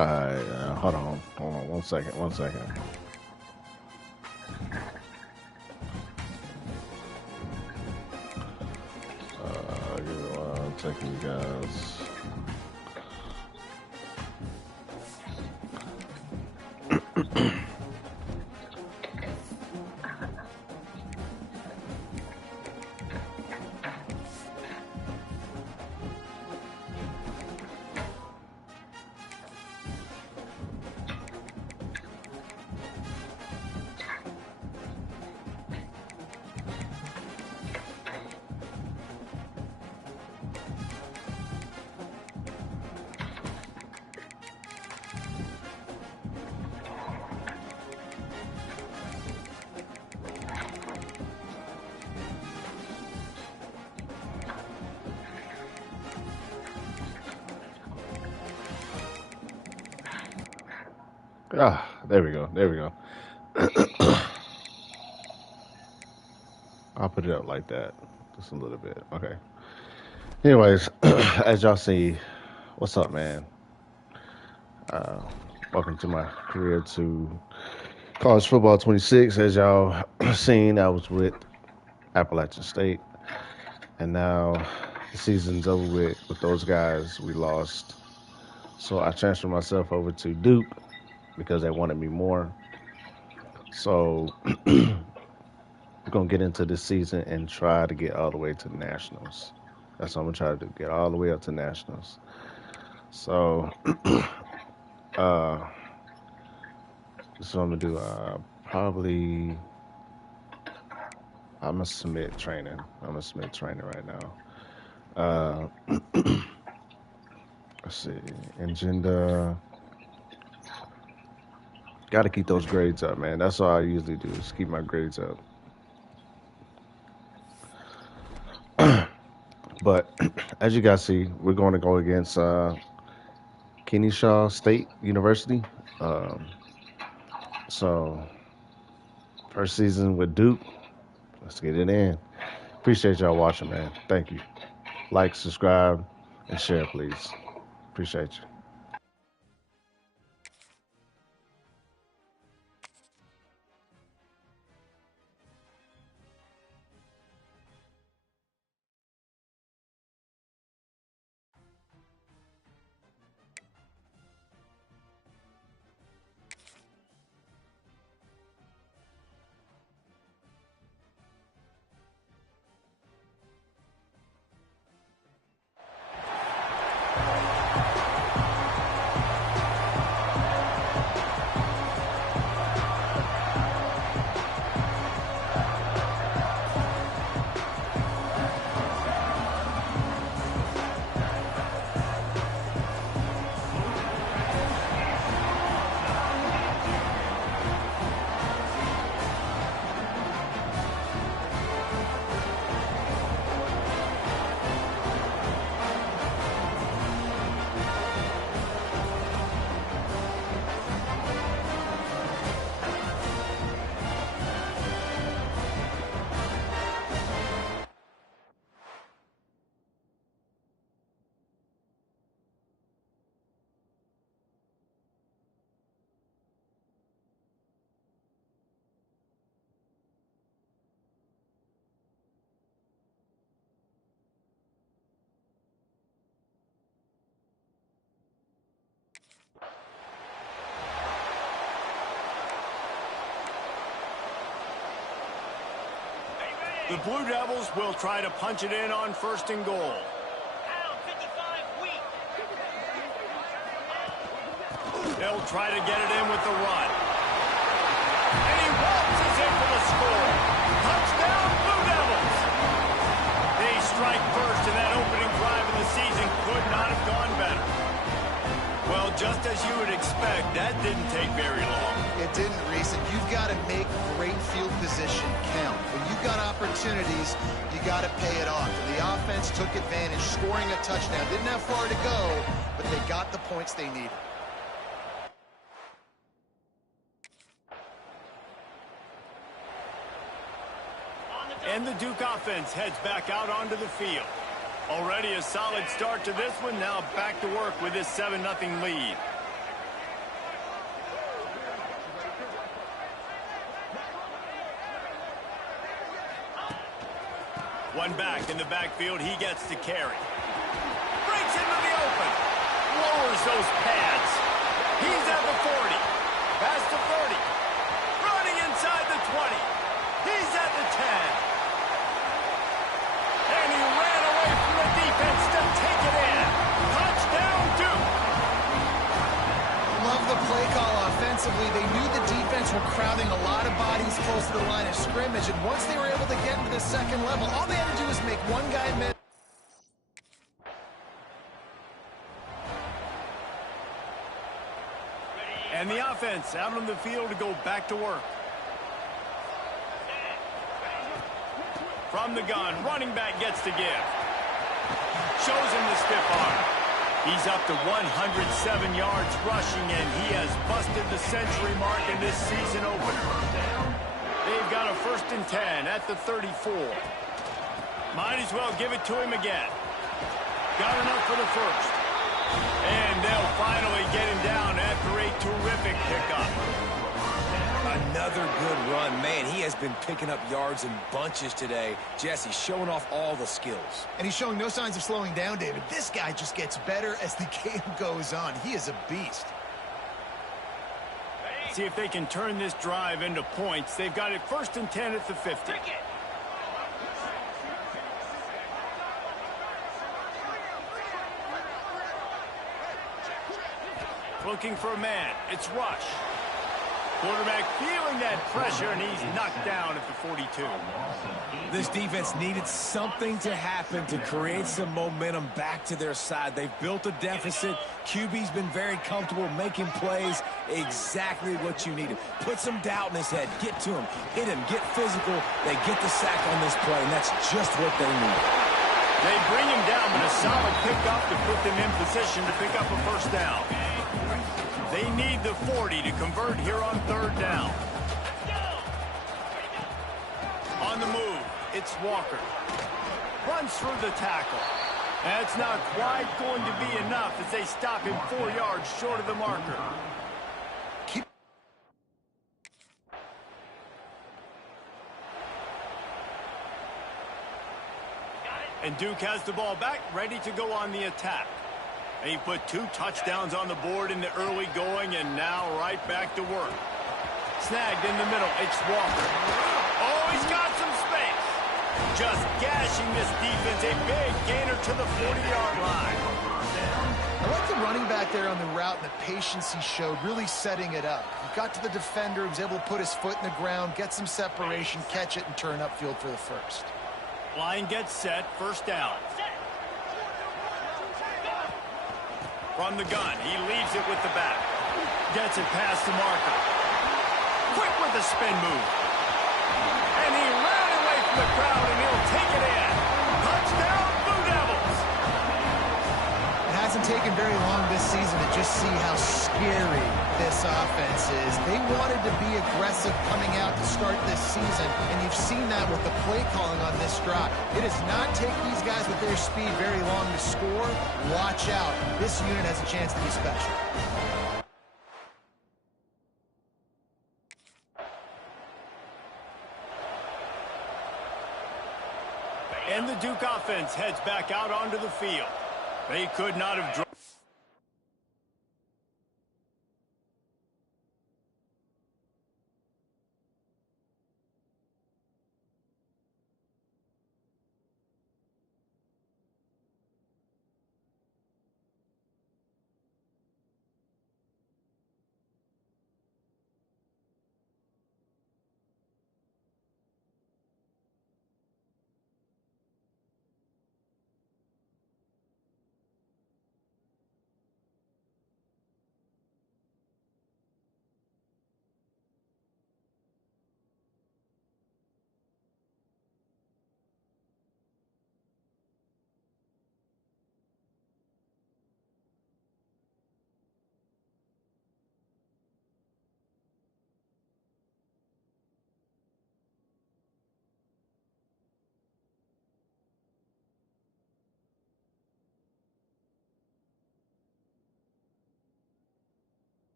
Alright, hold on, 1 second, 1 second. Give me one second, you guys. Ah, there we go. There we go. I'll put it up like that. Just a little bit. Okay. Anyways, as y'all see, what's up, man? Welcome to my career to college football 26. As y'all seen, I was with Appalachian State. And now the season's over with those guys. We lost. So I transferred myself over to Duke because they wanted me more. So we're going to get into this season and try to get all the way to nationals. That's what I'm going to try to do, get all the way up to nationals. So this is what I'm going to do. Probably I'm going to submit training. I'm going to submit training right now. Let's see. Agenda. Got to keep those grades up, man. That's all I usually do is keep my grades up. But as you guys see, we're going to go against Kennesaw State University. So first season with Duke. Let's get it in. Appreciate y'all watching, man. Thank you. Like, subscribe, and share, please. Appreciate you. The Blue Devils will try to punch it in on 1st and goal. They'll try to get it in with the run. And he waltzes in for the score. Touchdown, Blue Devils! They strike first, and that opening drive of the season could not have gone better. Well, just as you would expect, that didn't take very long. It didn't, Reese, and you've got to make great field position count. When you've got opportunities, you got to pay it off. And the offense took advantage, scoring a touchdown. Didn't have far to go, but they got the points they needed. And the Duke offense heads back out onto the field. Already a solid start to this one. Now back to work with this 7-0 lead. One back in the backfield, he gets to carry. Breaks into the open. Lowers those pads. He's at the 40. Past the 30. Running inside the 20. He's at the 10. And he ran away from the defense to take it in. Touchdown, Duke. Love the play call offensively. They knew the defense were crowding a lot of bodies close to the line of scrimmage, and once they were able to get into the second level, all they had to do was make one guy miss. And the offense out on the field to go back to work. From the gun, running back gets to give. Shows him the stiff arm. He's up to 107 yards rushing, and he has busted the century mark in this season opener. They've got a 1st and 10 at the 34. Might as well give it to him again. Got enough for the first. And they'll finally get him down after a terrific pickup. Another good run. Man, he has been picking up yards in bunches today. Jesse showing off all the skills. And he's showing no signs of slowing down, David. This guy just gets better as the game goes on. He is a beast. See if they can turn this drive into points. They've got it 1st and 10 at the 50. Looking for a man. It's Rush. Quarterback feeling that pressure, and he's knocked down at the 42. This defense needed something to happen to create some momentum back to their side. They've built a deficit. QB's been very comfortable making plays. Exactly what you needed. Put some doubt in his head. Get to him. Hit him. Get physical. They get the sack on this play, and that's just what they need. They bring him down, but a solid pickup to put them in position to pick up a 1st down. They need the 40 to convert here on 3rd down. On the move, it's Walker. Runs through the tackle. That's not quite going to be enough as they stop him 4 yards short of the marker. And Duke has the ball back, ready to go on the attack. He put 2 touchdowns on the board in the early going, and now right back to work. Snagged in the middle, it's Walker. Oh, he's got some space. Just gashing this defense, a big gainer to the 40-yard line. I like the running back there on the route and the patience he showed, really setting it up. He got to the defender, he was able to put his foot in the ground, get some separation, catch it, and turn upfield for the first. Line gets set, 1st down. From the gun, he leaves it with the back. Gets it past the marker. Quick with the spin move. And he ran away from the crowd, and he'll take it in. Touchdown, Blue Devils! It hasn't taken very long this season to just see how scary this offense is. They wanted to be aggressive coming out to start this season, and you've seen that with the play calling on this drive. It does not take these guys with their speed very long to score. Watch out. This unit has a chance to be special. And the Duke offense heads back out onto the field. They could not have dropped.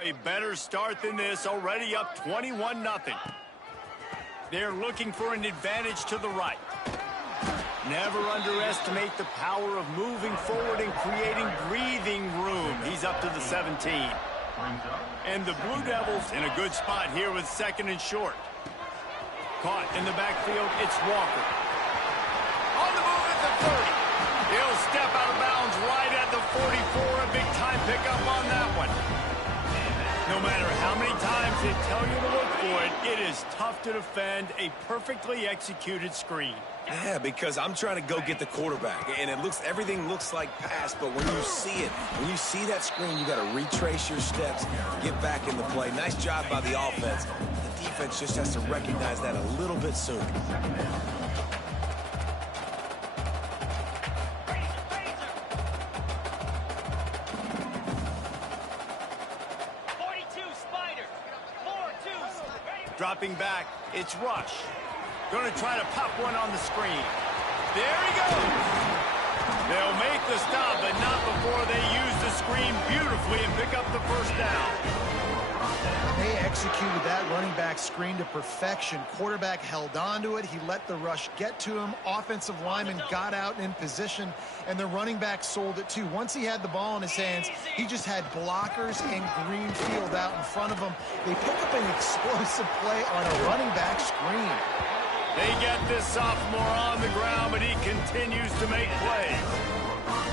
A better start than this, already up 21-0. They're looking for an advantage to the right. Never underestimate the power of moving forward and creating breathing room. He's up to the 17. And the Blue Devils in a good spot here with 2nd and short. Caught in the backfield, it's Walker. On the move at the 30. He'll step out of bounds right at the 44. A big-time pickup on that one. No matter how many times they tell you to look for it, it is tough to defend a perfectly executed screen. Yeah, because I'm trying to go get the quarterback, and everything looks like pass, but when you see it, when you see that screen, you got to retrace your steps, get back in the play. Nice job by the offense. The defense just has to recognize that a little bit sooner. Dropping back, it's Rush. Going to try to pop one on the screen. There he goes. They'll make the stop, but not before they use the screen beautifully and pick up the first down. They executed that running back screen to perfection. Quarterback held on to it. He let the rush get to him. Offensive lineman got out in position, and the running back sold it too. Once he had the ball in his hands, he just had blockers and green field out in front of him. They pick up an explosive play on a running back screen. They get this sophomore on the ground, but he continues to make plays.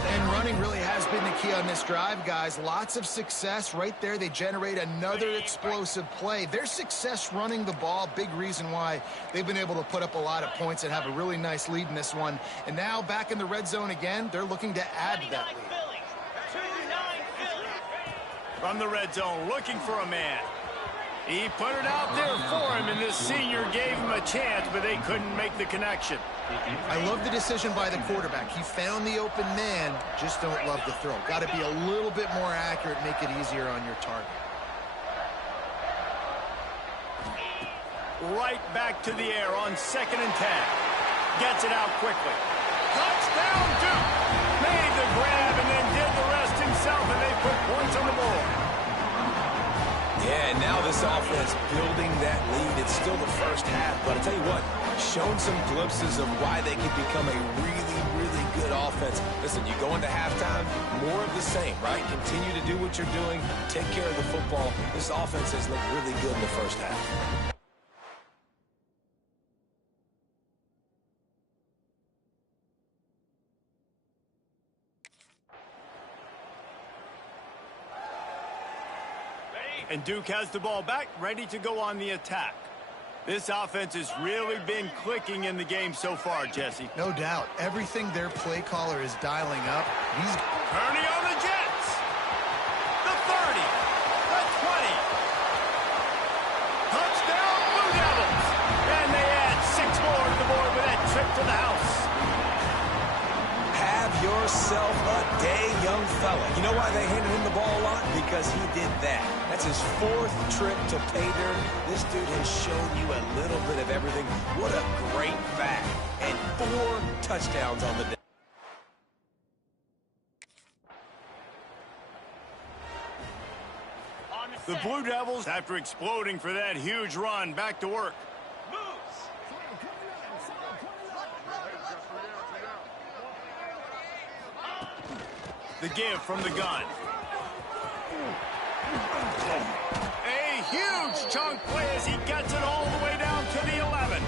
And running really has been the key on this drive, guys. Lots of success right there. They generate another explosive play. Their success running the ball, big reason why they've been able to put up a lot of points and have a really nice lead in this one. And now back in the red zone again, they're looking to add to that lead. From the red zone, looking for a man. He put it out there for him, and this senior gave him a chance, but they couldn't make the connection. I love the decision by the quarterback. He found the open man, just don't love the throw. Got to be a little bit more accurate, make it easier on your target. Right back to the air on 2nd and 10. Gets it out quickly. Touchdown, Duke! Made the grab and then did the rest himself, and they put points on the board. Yeah, and now this offense building that lead. It's still the first half, but I tell you what, shown some glimpses of why they could become a really, really good offense. Listen, you go into halftime, more of the same, right? Continue to do what you're doing, take care of the football. This offense has looked really good in the first half. And Duke has the ball back, ready to go on the attack. This offense has really been clicking in the game so far, Jesse. No doubt. Everything their play caller is dialing up. He's Kearney on the Jets. The 30. The 20. Touchdown, Blue Devils. And they add 6 more to the board with that trip to the house. Have yourself a day, young fella. You know why they handed him the ball a lot? Because he did that. That's his 4th trip to pay dirt. This dude has shown you a little bit of everything. What a great back. And 4 touchdowns on the day. The Blue Devils, after exploding for that huge run, back to work. The give from the gun. A huge chunk play as he gets it all the way down to the 11.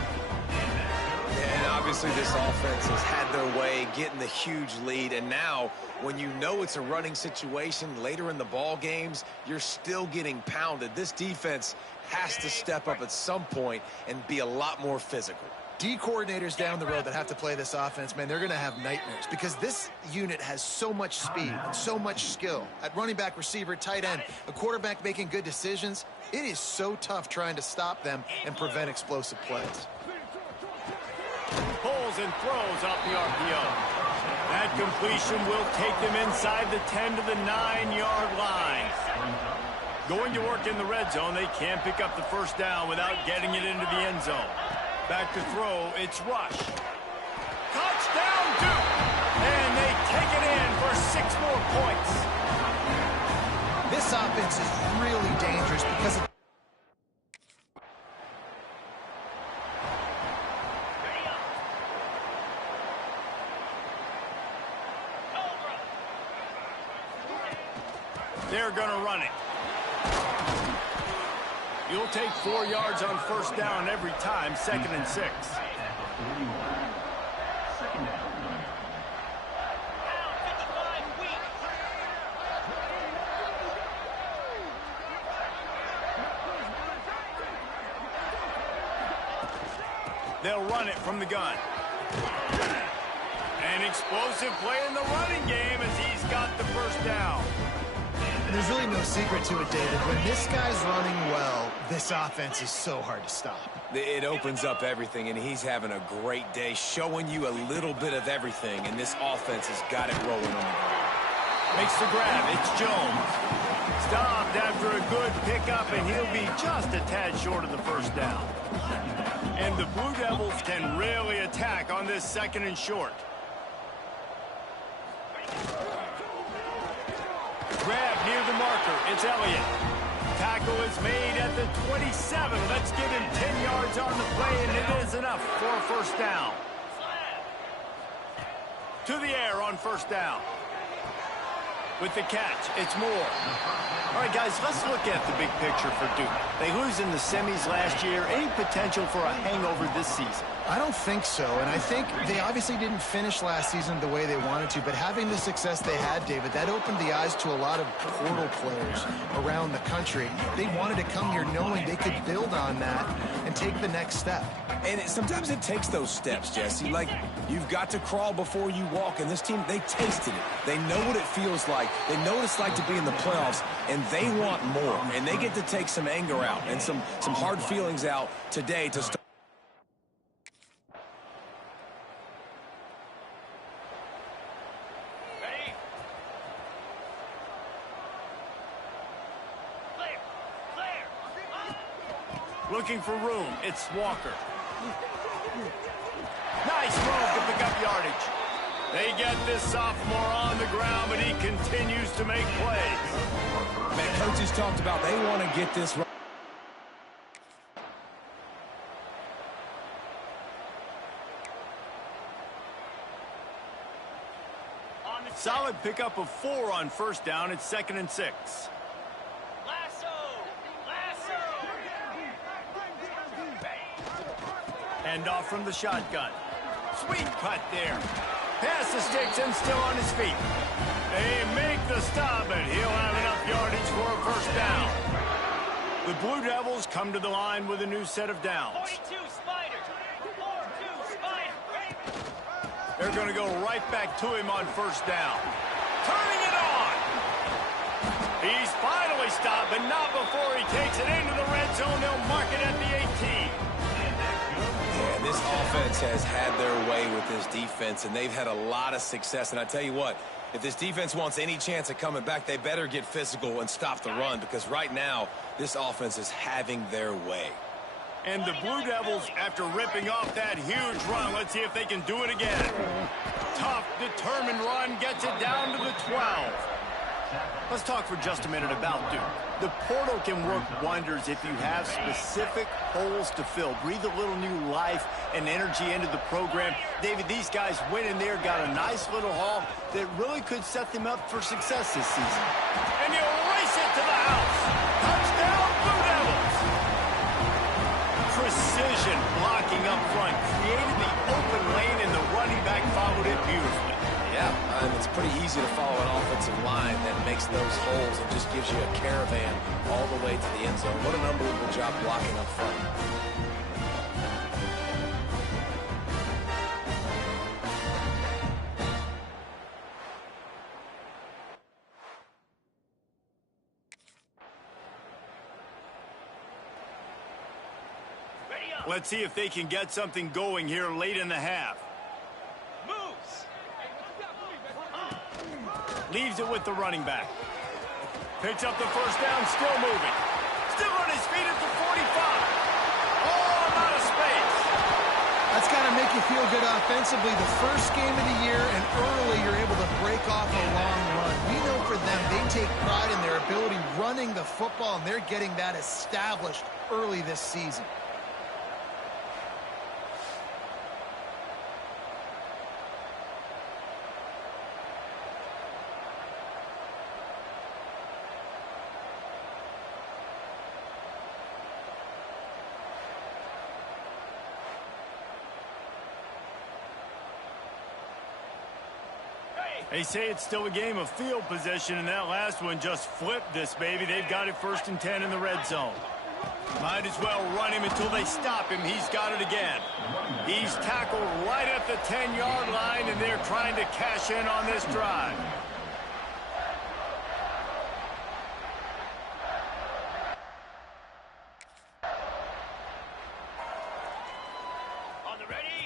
And obviously this offense has had their way getting the huge lead. And now, when you know it's a running situation later in the ball games, you're still getting pounded. This defense has to step up at some point and be a lot more physical. D coordinators down the road that have to play this offense, man, they're going to have nightmares because this unit has so much speed and so much skill. At running back, receiver, tight end, a quarterback making good decisions, it is so tough trying to stop them and prevent explosive plays. Pulls and throws off the RPO. That completion will take them inside the 10 to the 9-yard line. Going to work in the red zone, they can't pick up the first down without getting it into the end zone. Back to throw, it's Rush. Touchdown, Duke! And they take it in for 6 more points. This this offense is really dangerous because of they're going to run it. You'll take 4 yards on first down every time, 2nd and 6. They'll run it from the gun. An explosive play in the running game as he's got the first down. There's really no secret to it, David. When this guy's running well, this offense is so hard to stop. It opens up everything, and he's having a great day, showing you a little bit of everything, and this offense has got it rolling on the ground. Makes the grab. It's Jones. Stopped after a good pickup, and he'll be just a tad short of the first down. And the Blue Devils can really attack on this 2nd and short. Grab near the marker. It's Elliott. Tackle is made at the 27. Let's give him 10 yards on the play, and it is enough for a first down. To the air on first down. With the catch, it's Moore. All right, guys, let's look at the big picture for Duke. They lose in the semis last year. Any potential for a hangover this season? I don't think so, and I think they obviously didn't finish last season the way they wanted to, but having the success they had, David, that opened the eyes to a lot of portal players around the country. They wanted to come here knowing they could build on that and take the next step. And sometimes it takes those steps, Jesse. Like, you've got to crawl before you walk, and this team, they tasted it. They know what it feels like. They know what it's like to be in the playoffs, and they want more. And they get to take some anger out and some hard feelings out today to start. Looking for room. It's Walker. Nice move to pick up yardage. They get this sophomore on the ground, but he continues to make plays. Man, coaches talked about they want to get this right. Solid pickup of 4 on first down. It's 2nd and 6. Hand off from the shotgun. Sweet cut there. Pass the sticks and still on his feet. They make the stop, but he'll have enough yardage for a first down. The Blue Devils come to the line with a new set of downs. 42 Spider. 42 Spider. They're going to go right back to him on first down. Turning it on. He's finally stopped, but not before he takes it into the red zone. They'll mark it at the 18. Yeah, this offense has had their way with this defense, and they've had a lot of success. And I tell you what, if this defense wants any chance of coming back, they better get physical and stop the run, because right now, this offense is having their way. And the Blue Devils, after ripping off that huge run, let's see if they can do it again. Tough, determined run, gets it down to the 12. Let's talk for just a minute about Duke. The portal can work wonders if you have specific holes to fill. Breathe a little new life and energy into the program. David, these guys went in there, got a nice little haul that really could set them up for success this season. And you race it to the house. Touchdown, Blue Devils. Precision blocking up front. Created the open lane, and the running back followed it beautifully. Yeah, and it's pretty easy to follow an offensive line that makes those holes and just gives you a caravan all the way to the end zone. What an unbelievable job blocking up front. Let's see if they can get something going here late in the half. Leaves it with the running back. Picks up the first down, still moving. Still on his feet at the 45. Oh, I'm out of space. That's got to make you feel good offensively. The first game of the year, and early you're able to break off a long run. We know for them, they take pride in their ability running the football, and they're getting that established early this season. They say it's still a game of field possession, and that last one just flipped this baby. They've got it 1st and 10 in the red zone. Might as well run him until they stop him. He's got it again. He's tackled right at the 10-yard line, and they're trying to cash in on this drive.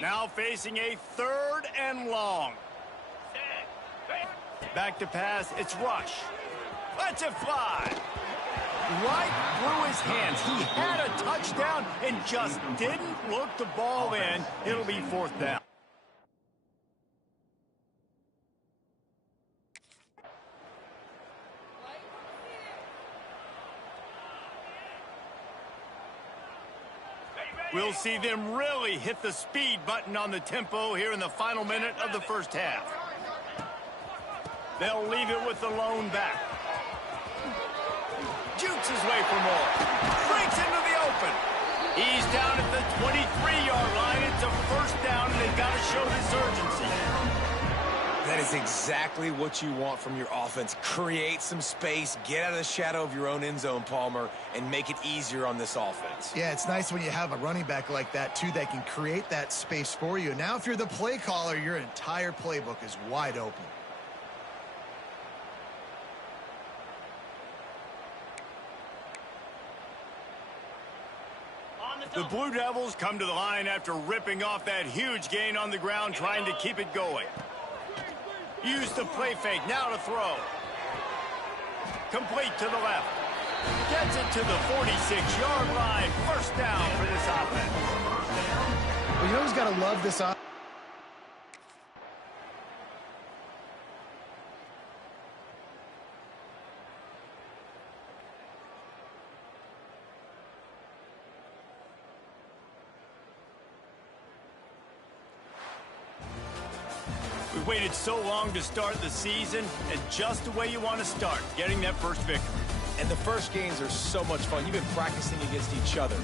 Now facing a 3rd and long. Back to pass, it's Rush. Lets it fly. Right through his hands. He had a touchdown and just didn't look the ball in. It'll be 4th down. We'll see them really hit the speed button on the tempo here in the final minute of the 1st half. They'll leave it with the lone back. Jukes his way for more. Breaks into the open. He's down at the 23-yard line. It's a 1st down, and they've got to show this urgency. That is exactly what you want from your offense. Create some space, get out of the shadow of your own end zone, Palmer, and make it easier on this offense. Yeah, it's nice when you have a running back like that, too, that can create that space for you. Now, if you're the play caller, your entire playbook is wide open. The Blue Devils come to the line after ripping off that huge gain on the ground, trying to keep it going. Use the play fake, now to throw. Complete to the left. Gets it to the 46-yard line. 1st down for this offense. Well, you know who's got to love this offense? We waited so long to start the season, and just the way you want to start, getting that 1st victory. And the first games are so much fun. You've been practicing against each other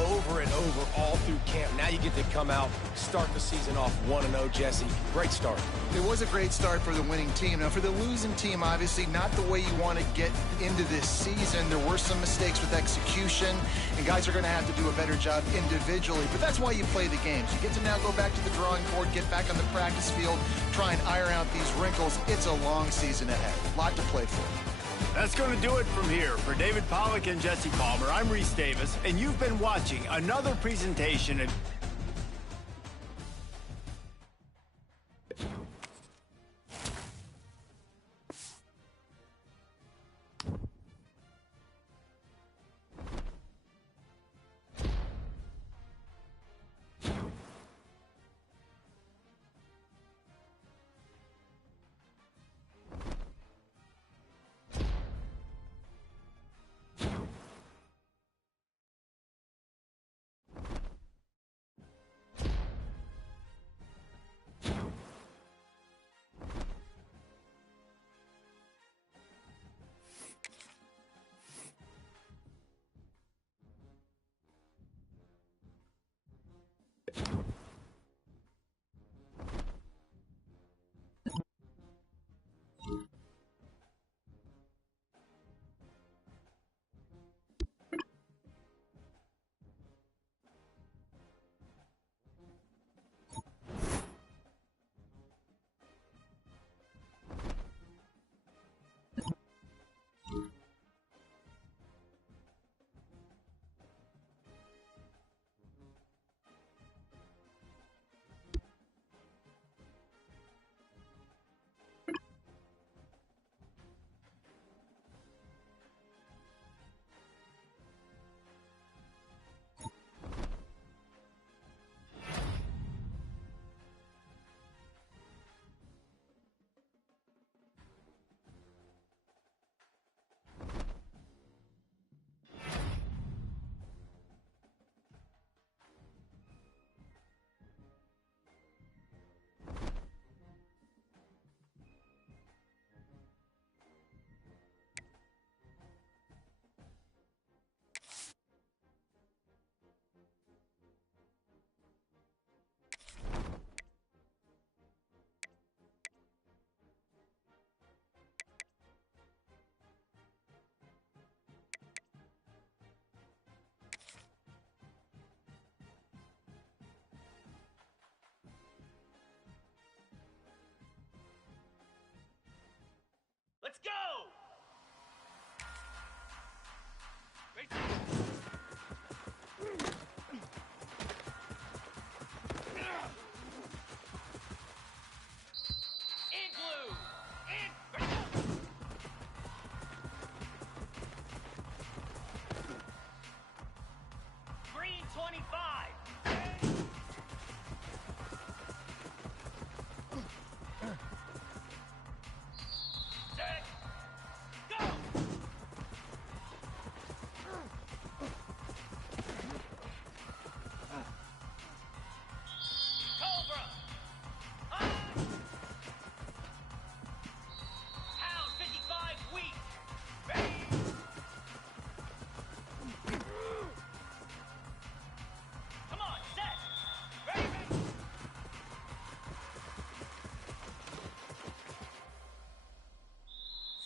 over and over all through camp. Now you get to come out, start the season off 1-0, Jesse. Great start. It was a great start for the winning team. Now, for the losing team, obviously not the way you want to get into this season. There were some mistakes with execution, and guys are going to have to do a better job individually. But that's why you play the games. You get to now go back to the drawing board, get back on the practice field, try and iron out these wrinkles. It's a long season ahead. A lot to play for. That's going to do it from here. For David Pollack and Jesse Palmer, I'm Reese Davis, and you've been watching another presentation of Green 25. Set. Go. Cobra. Pound 55 weak. Ready. Come on, set. Ready.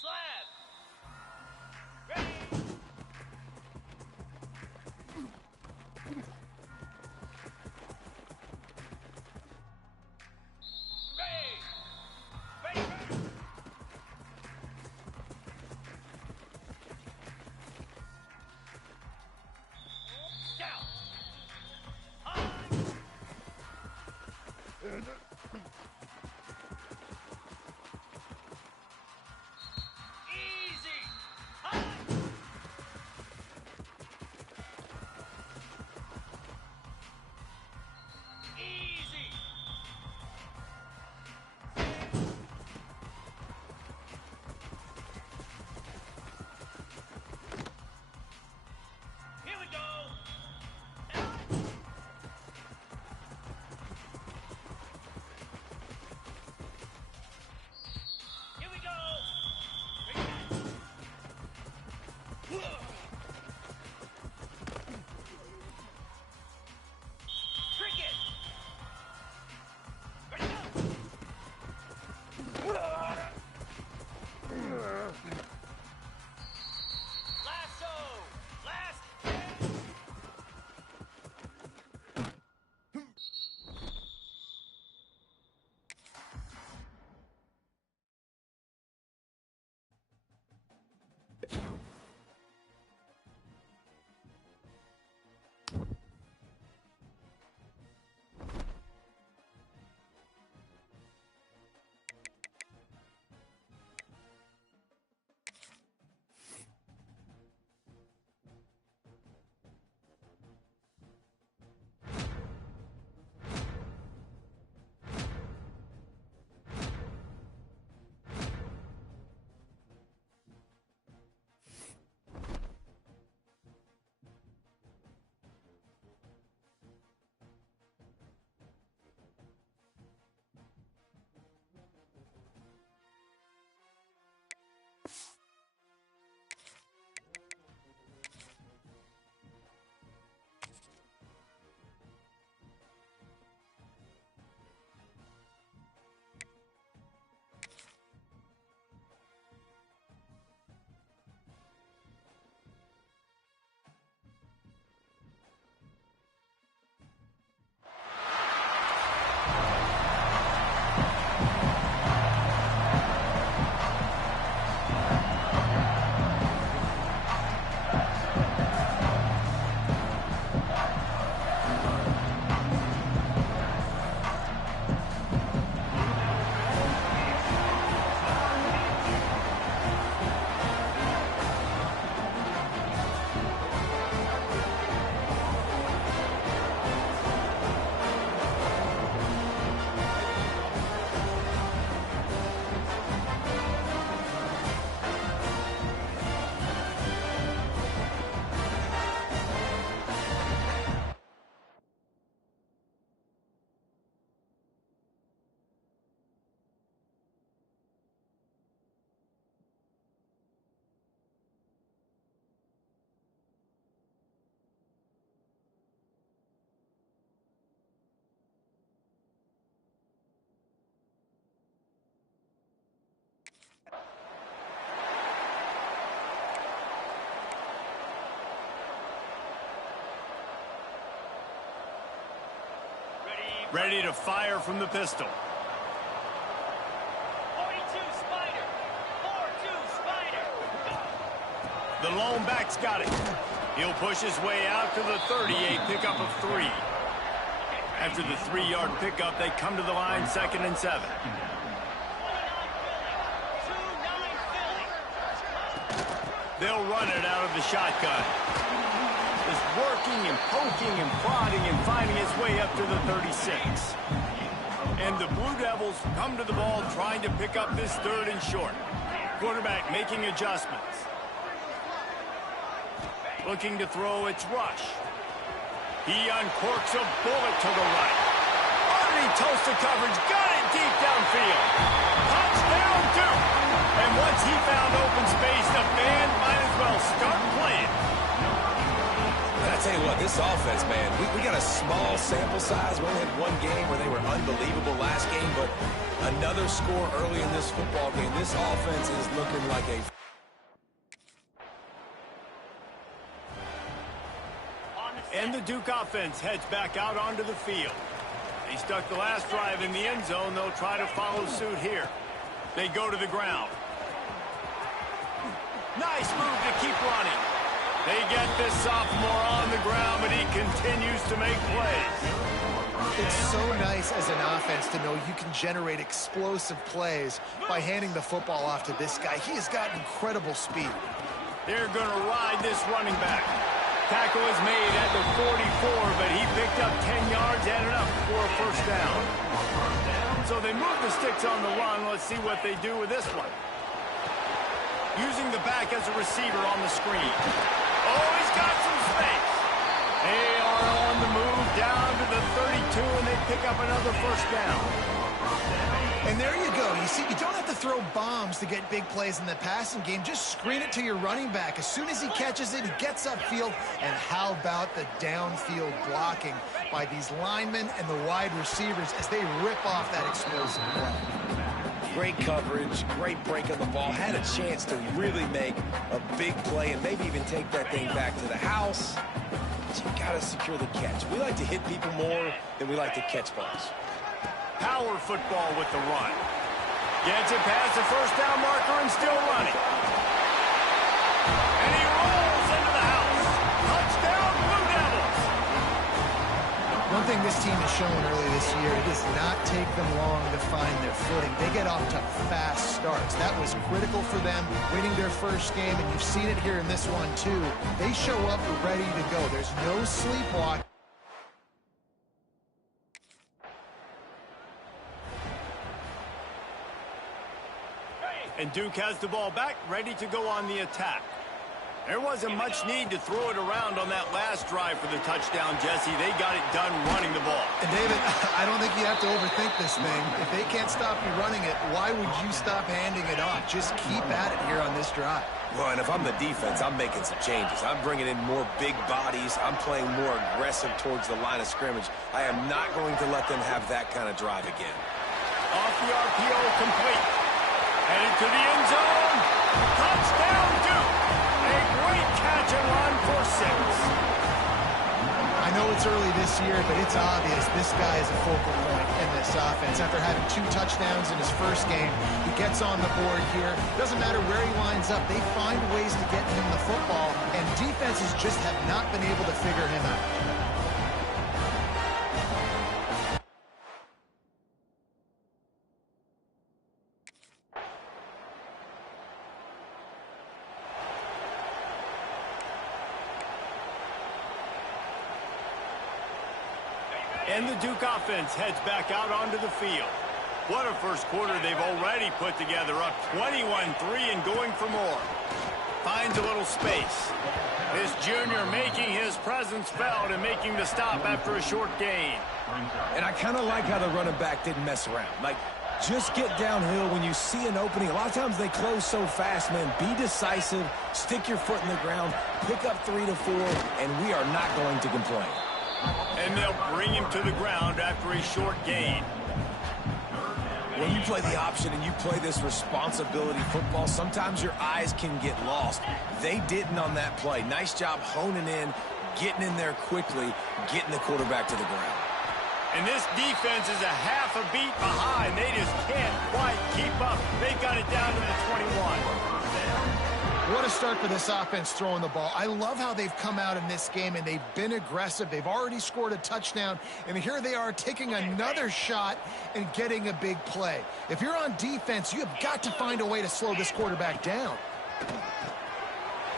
Slab. Ready. Ready. Ready. Down. High. Easy. High. Easy. Here we go. Here we go. Cricket. Ready go. Lasso. Last. Ready to fire from the pistol. 42 Spider. 4-2 Spider. Go. The lone back's got it. He'll push his way out to the 38, pickup of 3. After the 3-yard pickup, they come to the line, 2nd and 7. They'll run it out of the shotgun. Just working and poking and prodding and finding his way up to the 36. And the Blue Devils come to the ball trying to pick up this 3rd and short. Quarterback making adjustments. Looking to throw, it's Rush. He uncorks a bullet to the right. Underneath toasted coverage, got it deep downfield. Touchdown Duke! And once he found open space, the band might as well start playing. I tell you what, this offense, man, we got a small sample size. We only had one game where they were unbelievable last game, but another score early in this football game. This offense is looking like a... And the Duke offense heads back out onto the field. They stuck the last drive in the end zone. They'll try to follow suit here. They go to the ground. Nice move to keep running. They get this sophomore on the ground, but he continues to make plays. It's so nice as an offense to know you can generate explosive plays by handing the football off to this guy. He has got incredible speed. They're going to ride this running back. Tackle is made at the 44, but he picked up 10 yards and enough for a 1st down. So they move the sticks on the run. Let's see what they do with this one. Using the back as a receiver on the screen. Oh, he's got some space. They are on the move down to the 32, and they pick up another 1st down. And there you go. You see, you don't have to throw bombs to get big plays in the passing game. Just screen it to your running back. As soon as he catches it, he gets upfield. And how about the downfield blocking by these linemen and the wide receivers as they rip off that explosive play. Great coverage, great break on the ball. Had a chance to really make a big play and maybe even take that thing back to the house. But you got to secure the catch. We like to hit people more than we like to catch balls. Power football with the run. Gets it past the 1st down marker and still running. And he rolls into the house. Touchdown, Blue Devils. One thing this team has shown early this year, it does not take them long to find their footing. They get off to fast starts. That was critical for them, winning their 1st game, and you've seen it here in this one too. They show up ready to go. There's no sleepwalk. And Duke has the ball back, ready to go on the attack. There wasn't much need to throw it around on that last drive for the touchdown, Jesse. They got it done running the ball. And David, I don't think you have to overthink this thing. If they can't stop you running it, why would you stop handing it off? Just keep at it here on this drive. Well, and if I'm the defense, I'm making some changes. I'm bringing in more big bodies. I'm playing more aggressive towards the line of scrimmage. I am not going to let them have that kind of drive again. Off the RPO, complete. Headed to the end zone. Touchdown, Duke. A great catch and run for 6. I know it's early this year, but it's obvious this guy is a focal point in this offense. After having 2 touchdowns in his 1st game, he gets on the board here. Doesn't matter where he lines up. They find ways to get him the football, and defenses just have not been able to figure him out. And the Duke offense heads back out onto the field. What a 1st quarter they've already put together, up 21-3 and going for more. Finds a little space. This junior making his presence felt and making the stop after a short gain. And I kind of like how the running back didn't mess around. Like, just get downhill when you see an opening. A lot of times they close so fast, man. Be decisive, stick your foot in the ground, pick up 3 to 4, and we are not going to complain. And they'll bring him to the ground after a short gain. When you play the option and you play this responsibility football, sometimes your eyes can get lost. They didn't on that play. Nice job honing in, getting in there quickly, getting the quarterback to the ground. And this defense is a half a beat behind. They just can't quite keep up. They got it down to the 21. What a start for this offense throwing the ball. I love how they've come out in this game, and they've been aggressive. They've already scored a touchdown, and here they are taking another shot and getting a big play. If you're on defense, you have got to find a way to slow this quarterback down.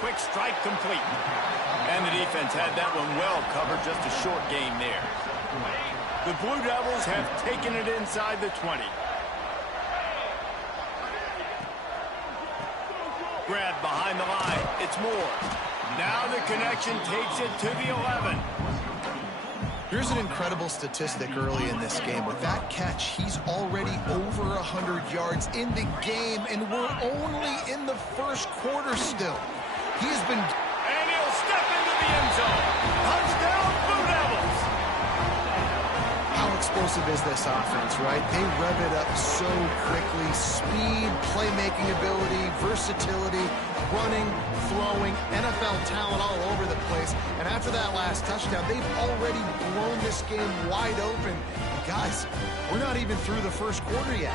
Quick strike complete. And the defense had that one well covered, just a short gain there. The Blue Devils have taken it inside the 20. Grab behind the line. It's Moore. Now the connection takes it to the 11. Here's an incredible statistic early in this game. With that catch, he's already over 100 yards in the game, and we're only in the first quarter still. He has been... And he'll step into the end zone. Touchdown, Blue Devils. How explosive is this offense, right? They rev it up so quickly. Speed, playmaking ability, versatility, running, throwing, NFL talent all over the place. And after that last touchdown, they've already blown this game wide open. Guys, we're not even through the first quarter yet.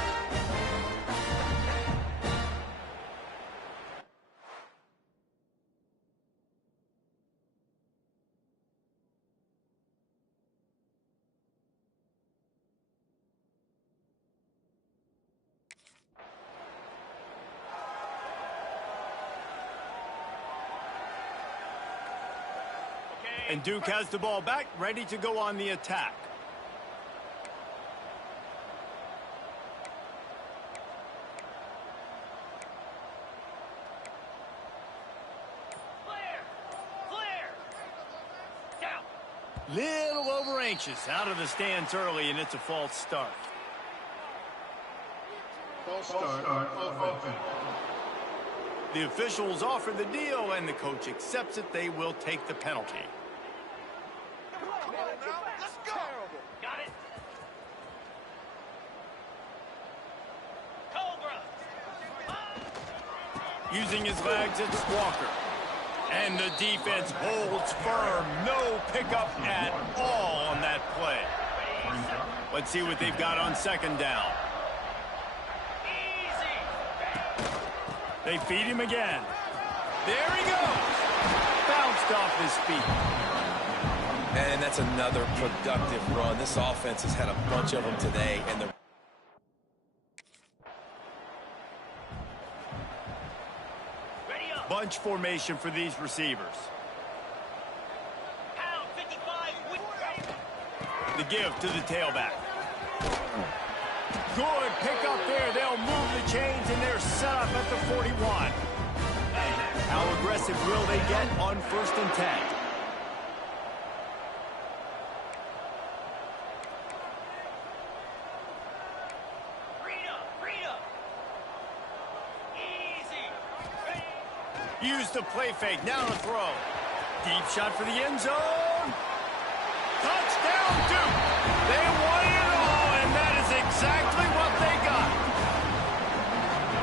And Duke has the ball back, ready to go on the attack. Little over anxious, out of the stands early, and it's a false start. False start. The officials offer the deal, and the coach accepts it. They will take the penalty. Got it. Cobra. Using his legs, it's Walker. And the defense holds firm. No pickup at all on that play. Let's see what they've got on second down. Easy. They feed him again. There he goes. Bounced off his feet. And that's another productive run. This offense has had a bunch of them today, and the Ready up. Bunch formation for these receivers. Pound 55. The give to the tailback. Good pickup there. They'll move the chains, and they're set up at the 41. How aggressive will they get on 1st and 10? Freedom. Easy. Use the play fake. Now to throw. Deep shot for the end zone. Touchdown, Duke. They won it all, and that is exactly what they got.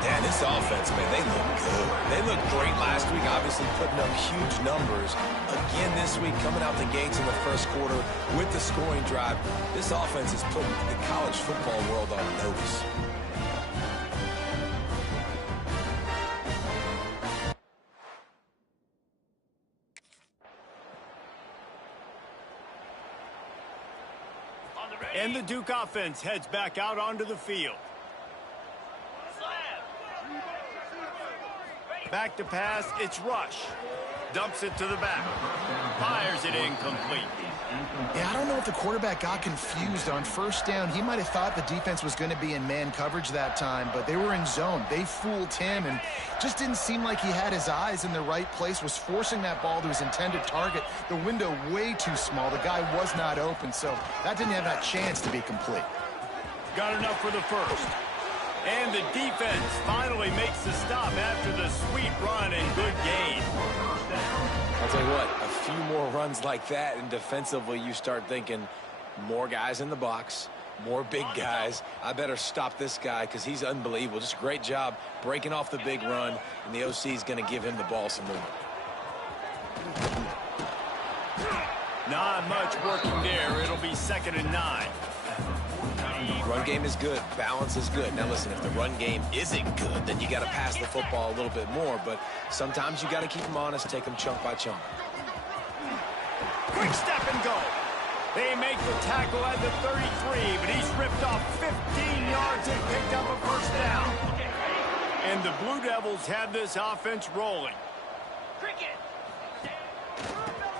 Dan, this offense, man, they look good. They looked great last week, obviously putting up huge numbers. Again this week, coming out the gates in the first quarter with the scoring drive. This offense is putting the college football world on notice. And the Duke offense heads back out onto the field. Back to pass, it's Rush. Dumps it to the back. Fires it incomplete. Yeah, I don't know if the quarterback got confused on 1st down. He might have thought the defense was going to be in man coverage that time, but they were in zone. They fooled him and just didn't seem like he had his eyes in the right place, was forcing that ball to his intended target. The window way too small. The guy was not open, so that didn't have that chance to be complete. Got enough for the first. And the defense finally makes the stop after the sweet run and good gain. I'll tell you what, a few more runs like that, and defensively you start thinking more guys in the box, more big guys. I better stop this guy because he's unbelievable. Just a great job breaking off the big run, and the OC is going to give him the ball some more. Not much working there. It'll be 2nd and 9. Run game is good. Balance is good. Now listen, if the run game isn't good, then you got to pass the football a little bit more. But sometimes you got to keep them honest, take them chunk by chunk. Quick step and go. They make the tackle at the 33, but he's ripped off 15 yards and picked up a first down. And the Blue Devils have this offense rolling.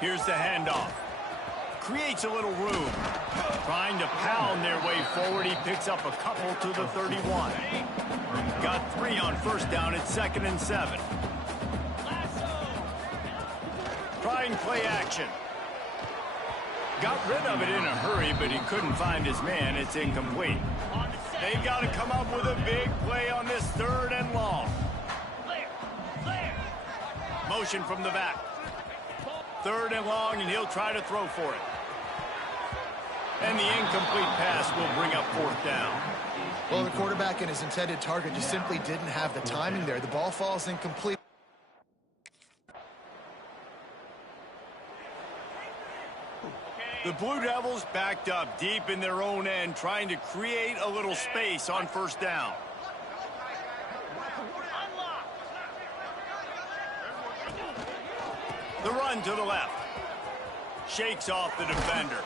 Here's the handoff. Creates a little room. Trying to pound their way forward. He picks up a couple to the 31. Got 3 on first down. It's 2nd and 7. Trying play action. Got rid of it in a hurry, but he couldn't find his man. It's incomplete. They've got to come up with a big play on this 3rd and long. Motion from the back. 3rd and long, and he'll try to throw for it. And the incomplete pass will bring up 4th down. Well, the quarterback and his intended target just simply didn't have the timing there. The ball falls incomplete. The Blue Devils backed up deep in their own end, trying to create a little space on first down. The run to the left. Shakes off the defender.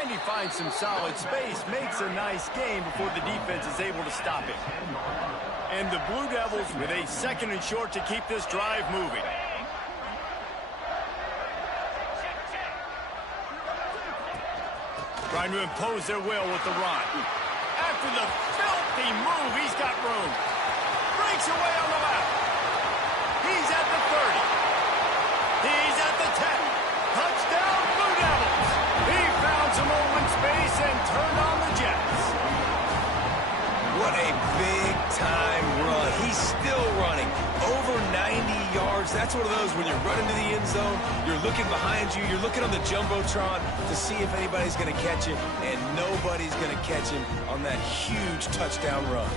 And he finds some solid space, makes a nice game before the defense is able to stop him. And the Blue Devils with a 2nd and short to keep this drive moving. Trying to impose their will with the run. After the filthy move, he's got room. Breaks away on the left. He's at the 30. He's at the 10. Touchdown, Blue Devils. He found some open space and turned on the Jets. What a big-time run. He's still running. Over 90 yards. That's one of those when you're running to the end zone, you're looking behind you, you're looking on the Jumbotron to see if anybody's going to catch it, and nobody's going to catch him on that huge touchdown run.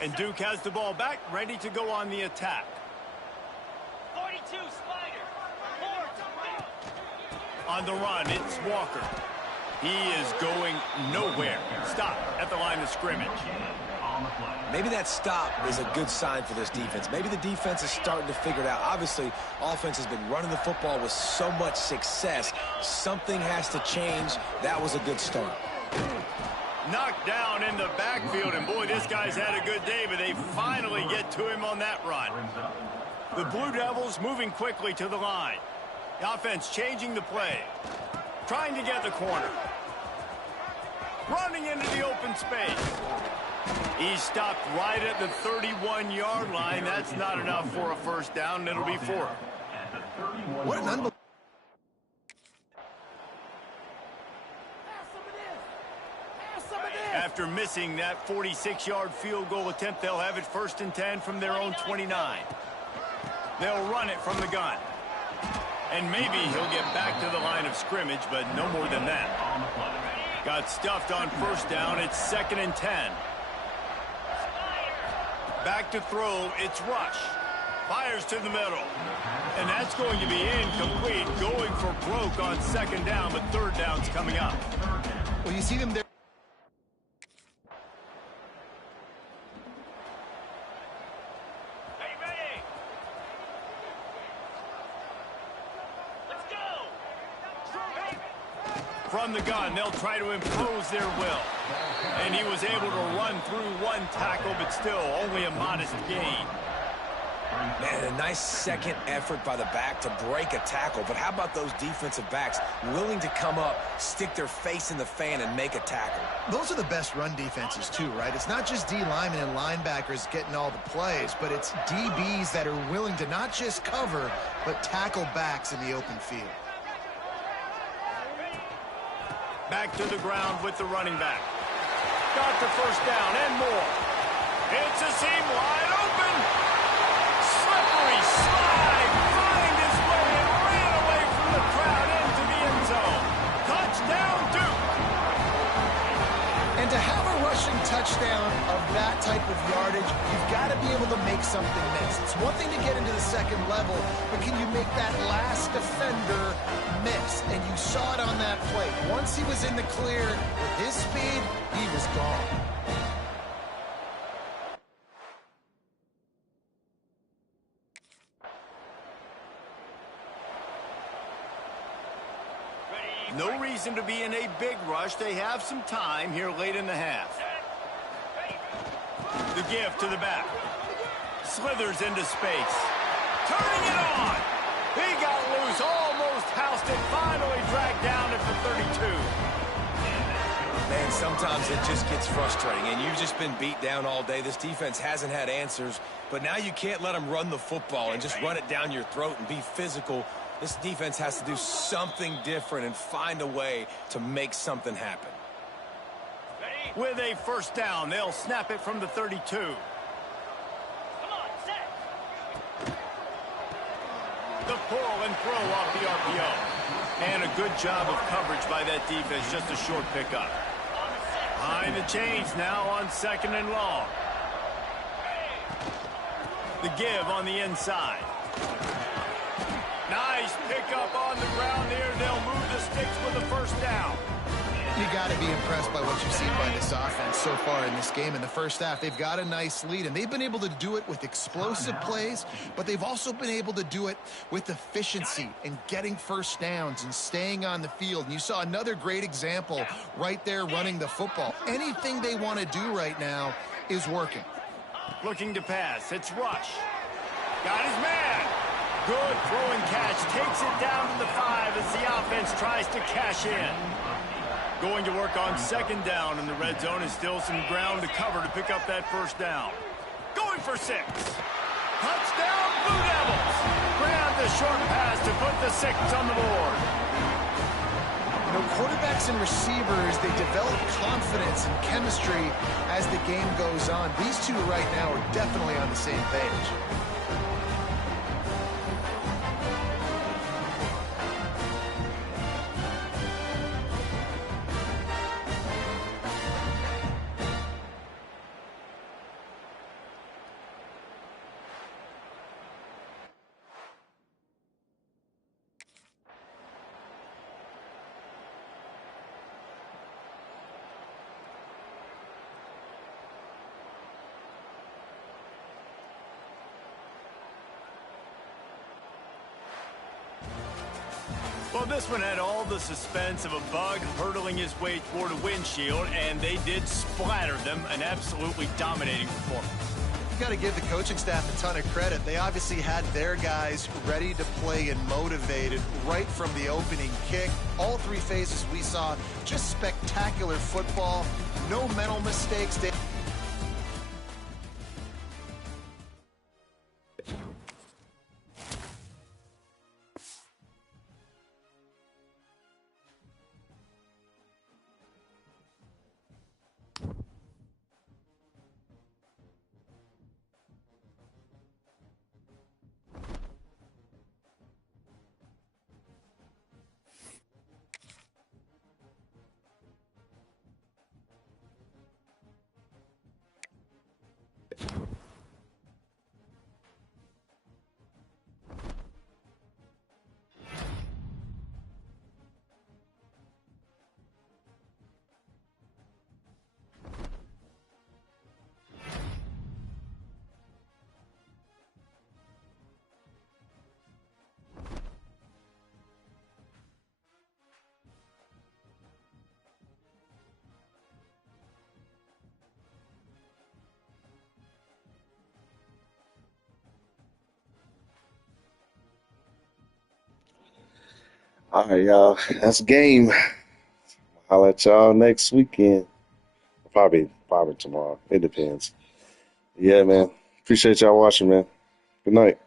And Duke has the ball back, ready to go on the attack. 42, Spider. 4. On the run, it's Walker. He is going nowhere. Stop at the line of scrimmage. Maybe that stop is a good sign for this defense. Maybe the defense is starting to figure it out. Obviously, offense has been running the football with so much success. Something has to change. That was a good start. Knocked down in the backfield, and boy, this guy's had a good day, but they finally get to him on that run. The Blue Devils moving quickly to the line. The offense changing the play. Trying to get the corner. Running into the open space. He stopped right at the 31-yard line. That's not enough for a first down, and it'll be 4. What an unbelievable... After missing that 46-yard field goal attempt, they'll have it 1st and 10 from their own 29. They'll run it from the gun. And maybe he'll get back to the line of scrimmage, but no more than that. Got stuffed on first down. It's 2nd and 10. Back to throw. It's Rush. Fires to the middle. And that's going to be incomplete. Going for broke on 2nd down, but 3rd down's coming up. Well, you see them there. From the gun, they'll try to impose their will. And he was able to run through 1 tackle, but still only a modest gain. Man, a nice second effort by the back to break a tackle. But how about those defensive backs willing to come up, stick their face in the fan, and make a tackle? Those are the best run defenses, too, right? It's not just D linemen and linebackers getting all the plays, but it's DBs that are willing to not just cover, but tackle backs in the open field. Back to the ground with the running back. Got the first down and more. It's a seam wide open. Slippery slide. Find his way and ran away from the crowd into the end zone. Touchdown, Duke. And to have a something miss. It's one thing to get into the second level, but can you make that last defender miss? And you saw it on that play. Once he was in the clear with his speed, he was gone. No reason to be in a big rush. They have some time here late in the half. The give to the back. Slithers into space. Turning it on. He got loose, almost housed it, finally dragged down at the 32. Man, sometimes it just gets frustrating, and you've just been beat down all day. This defense hasn't had answers, but now you can't let them run the football and just run it down your throat and be physical. This defense has to do something different and find a way to make something happen. With a first down, they'll snap it from the 32. Come on, set. The pull and throw off the RPO. And a good job of coverage by that defense, just a short pickup. Behind the chains now on second and long. The give on the inside. Nice pickup on the ground there. They'll move the sticks with the first down. You got to be impressed by what you've seen by this offense so far in this game. In the first half, they've got a nice lead, and they've been able to do it with explosive plays, but they've also been able to do it with efficiency and getting first downs and staying on the field. And you saw another great example right there running the football. Anything they want to do right now is working. Looking to pass. It's Rush. Got his man. Good throwing catch. Takes it down to the 5 as the offense tries to cash in. Going to work on second down in the red zone, and still some ground to cover to pick up that first down. Going for 6. Touchdown, Blue Devils. Grab the short pass to put the 6 on the board. You know, quarterbacks and receivers, they develop confidence and chemistry as the game goes on. These two right now are definitely on the same page. Well, this one had all the suspense of a bug hurtling his way toward a windshield, and they did splatter them. An absolutely dominating performance. You got to give the coaching staff a ton of credit. They obviously had their guys ready to play and motivated right from the opening kick. All 3 phases we saw, just spectacular football. No mental mistakes. All right, y'all. That's game. I'll let y'all next weekend. Probably tomorrow. It depends. Yeah, man. Appreciate y'all watching, man. Good night.